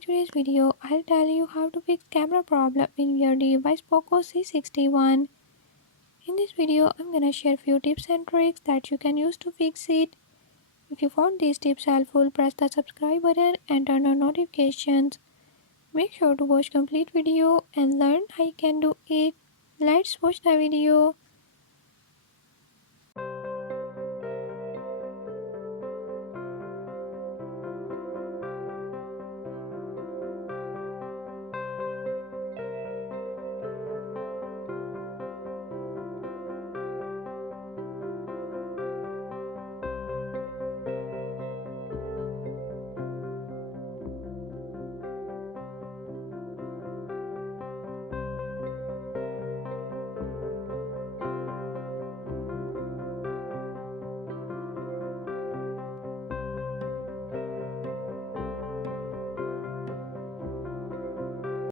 In today's video, I'll tell you how to fix camera problem in your device Poco C61. In this video, I'm gonna share few tips and tricks that you can use to fix it. If you found these tips helpful, press the subscribe button and turn on notifications. Make sure to watch complete video and learn how you can do it. Let's watch the video.